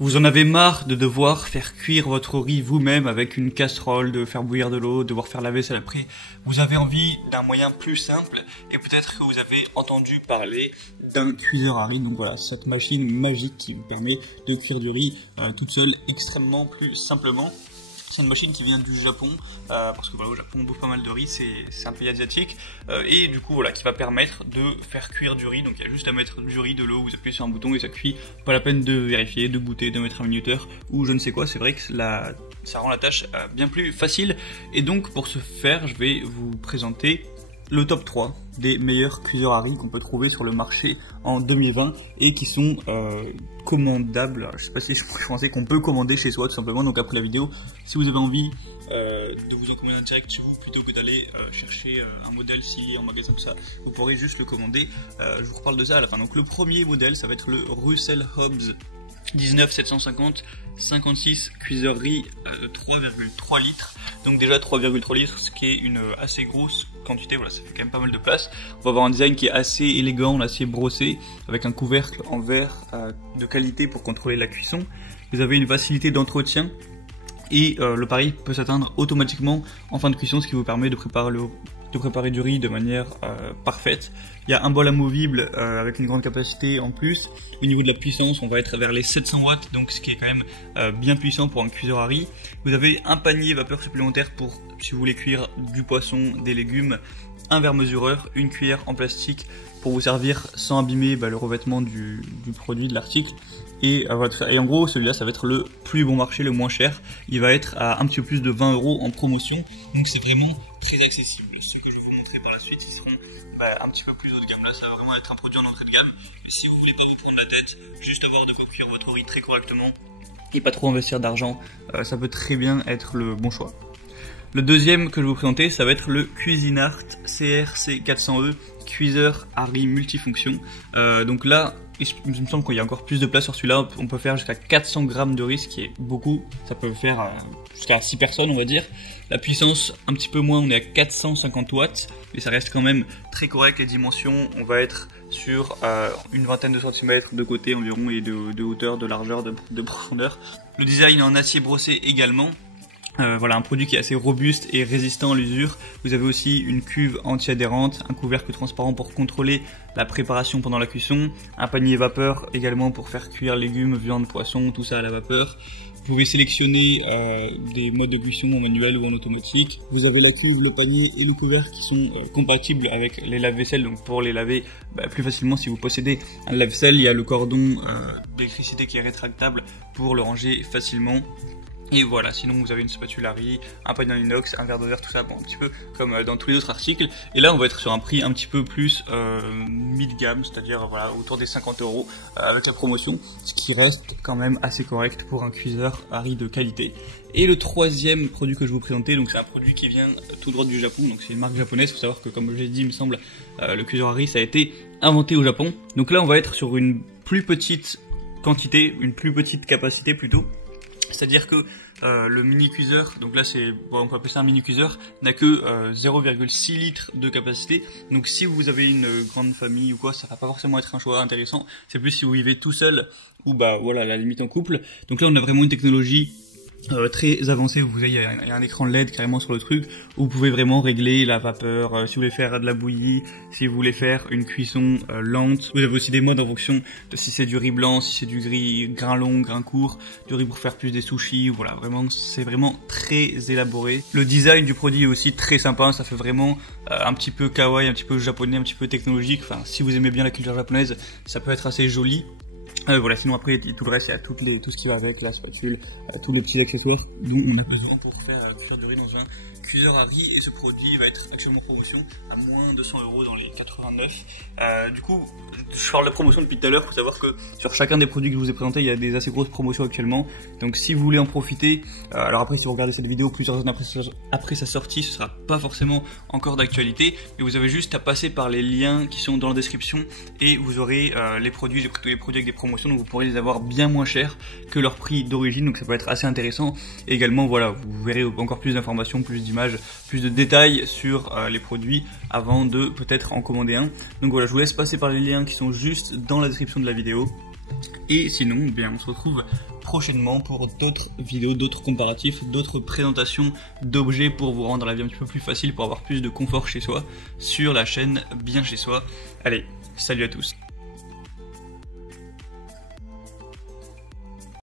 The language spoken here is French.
Vous en avez marre de devoir faire cuire votre riz vous-même avec une casserole, de faire bouillir de l'eau, de devoir faire la vaisselle après. Vous avez envie d'un moyen plus simple et peut-être que vous avez entendu parler d'un cuiseur à riz. Donc voilà, cette machine magique qui vous permet de cuire du riz toute seule extrêmement plus simplement. C'est une machine qui vient du Japon, parce que voilà, au Japon on bouffe pas mal de riz, c'est un pays asiatique, et du coup voilà, qui va permettre de faire cuire du riz. Donc il y a juste à mettre du riz, de l'eau, vous appuyez sur un bouton et ça cuit, pas la peine de vérifier, de goûter, de mettre un minuteur ou je ne sais quoi. C'est vrai que ça rend la tâche bien plus facile, et donc pour ce faire je vais vous présenter le top 3 des meilleurs cuiseurs à riz qu'on peut trouver sur le marché en 2020 et qui sont commandables. Alors, je sais pas si je pensais qu'on peut commander chez soi tout simplement. Donc après la vidéo, si vous avez envie de vous en commander un direct chez vous plutôt que d'aller chercher un modèle s'il est en magasin tout ça, vous pourrez juste le commander. Je vous reparle de ça à la fin. Donc le premier modèle, ça va être le Russell Hobbs 19750 56 cuiseur riz de 3,3 litres. Donc déjà 3,3 litres, ce qui est une assez grosse quantité, voilà, ça fait quand même pas mal de place. On va avoir un design qui est assez élégant, en acier brossé, avec un couvercle en verre de qualité pour contrôler la cuisson. Vous avez une facilité d'entretien et le pari peut s'atteindre automatiquement en fin de cuisson, ce qui vous permet de préparer du riz de manière parfaite. Il y a un bol amovible avec une grande capacité en plus. Au niveau de la puissance, on va être vers les 700 watts, donc ce qui est quand même bien puissant pour un cuiseur à riz. Vous avez un panier vapeur supplémentaire pour, si vous voulez cuire du poisson, des légumes, un verre mesureur, une cuillère en plastique pour vous servir sans abîmer le revêtement du produit, de l'article. Et en gros, celui-là, ça va être le plus bon marché, le moins cher. Il va être à un petit peu plus de 20 € en promotion, donc c'est vraiment très accessible. Ce que je vais vous montrer par la suite, ce seront un petit peu plus haut de gamme. Là, ça va vraiment être un produit en entrée de gamme. Mais si vous voulez pas vous prendre la tête, juste avoir de quoi cuire votre riz très correctement et pas trop investir d'argent, ça peut très bien être le bon choix. Le deuxième que je vais vous présenter, ça va être le Cuisinart CRC400E cuiseur à riz multifonction. Donc là, il me semble qu'il y a encore plus de place sur celui-là. On peut faire jusqu'à 400 grammes de riz, ce qui est beaucoup. Ça peut faire jusqu'à 6 personnes, on va dire. La puissance, un petit peu moins, on est à 450 watts, mais ça reste quand même très correct. Les dimensions, on va être sur une vingtaine de centimètres de côté environ, et de hauteur, de largeur, de profondeur. Le design est en acier brossé également. Voilà, un produit qui est assez robuste et résistant à l'usure. Vous avez aussi une cuve anti-adhérente, un couvercle transparent pour contrôler la préparation pendant la cuisson, un panier vapeur également pour faire cuire légumes, viande, poisson, tout ça à la vapeur. Vous pouvez sélectionner des modes de cuisson en manuel ou en automatique. Vous avez la cuve, le panier et le couvercle qui sont compatibles avec les lave-vaisselle, donc pour les laver plus facilement si vous possédez un lave-vaisselle. Il y a le cordon d'électricité qui est rétractable pour le ranger facilement. Et voilà, sinon vous avez une spatule à riz, un panier en inox, un verre de verre, tout ça, bon, un petit peu comme dans tous les autres articles. Et là on va être sur un prix un petit peu plus mid-gamme, c'est-à-dire voilà, autour des 50 € avec la promotion, ce qui reste quand même assez correct pour un cuiseur à riz de qualité. Et le troisième produit que je vais vous présenter, donc c'est un produit qui vient tout droit du Japon, donc c'est une marque japonaise. Il faut savoir que, comme je l'ai dit, il me semble, le cuiseur à riz ça a été inventé au Japon. Donc là on va être sur une plus petite quantité, une plus petite capacité plutôt. C'est-à-dire que le mini cuiseur, donc là on peut appeler ça un mini cuiseur, n'a que 0,6 litres de capacité. Donc si vous avez une grande famille ou quoi, ça va pas forcément être un choix intéressant. C'est plus si vous vivez tout seul ou voilà, à la limite en couple. Donc là on a vraiment une technologie très avancé. Vous voyez, il y a un écran LED carrément sur le truc où vous pouvez vraiment régler la vapeur, si vous voulez faire de la bouillie, si vous voulez faire une cuisson lente. Vous avez aussi des modes en fonction de si c'est du riz blanc, si c'est du grain long, grain court, du riz pour faire plus des sushis. Voilà, vraiment, c'est vraiment très élaboré. Le design du produit est aussi très sympa, ça fait vraiment un petit peu kawaii, un petit peu japonais, un petit peu technologique. Enfin, si vous aimez bien la culture japonaise, ça peut être assez joli. Voilà, sinon après tout le reste, il y a tout ce qui va avec, la spatule, tous les petits accessoires dont on a besoin pour faire du riz dans un cuiseur à riz. Et ce produit va être actuellement en promotion à moins de 100 € dans les 89. Du coup, je parle de promotion depuis tout à l'heure. Il faut savoir que sur chacun des produits que je vous ai présentés, il y a des assez grosses promotions actuellement. Donc si vous voulez en profiter, alors après si vous regardez cette vidéo plusieurs années après sa sortie, ce sera pas forcément encore d'actualité. Et vous avez juste à passer par les liens qui sont dans la description et vous aurez les produits. J'ai pris tous les produits avec des promotions, donc vous pourrez les avoir bien moins cher que leur prix d'origine, donc ça peut être assez intéressant. Et également voilà, vous verrez encore plus d'informations, plus d'images, plus de détails sur les produits avant de peut-être en commander un. Donc voilà, je vous laisse passer par les liens qui sont juste dans la description de la vidéo. Et sinon, bien, on se retrouve prochainement pour d'autres vidéos, d'autres comparatifs, d'autres présentations d'objets pour vous rendre la vie un petit peu plus facile, pour avoir plus de confort chez soi, sur la chaîne Bien Chez Soi. Allez, salut à tous.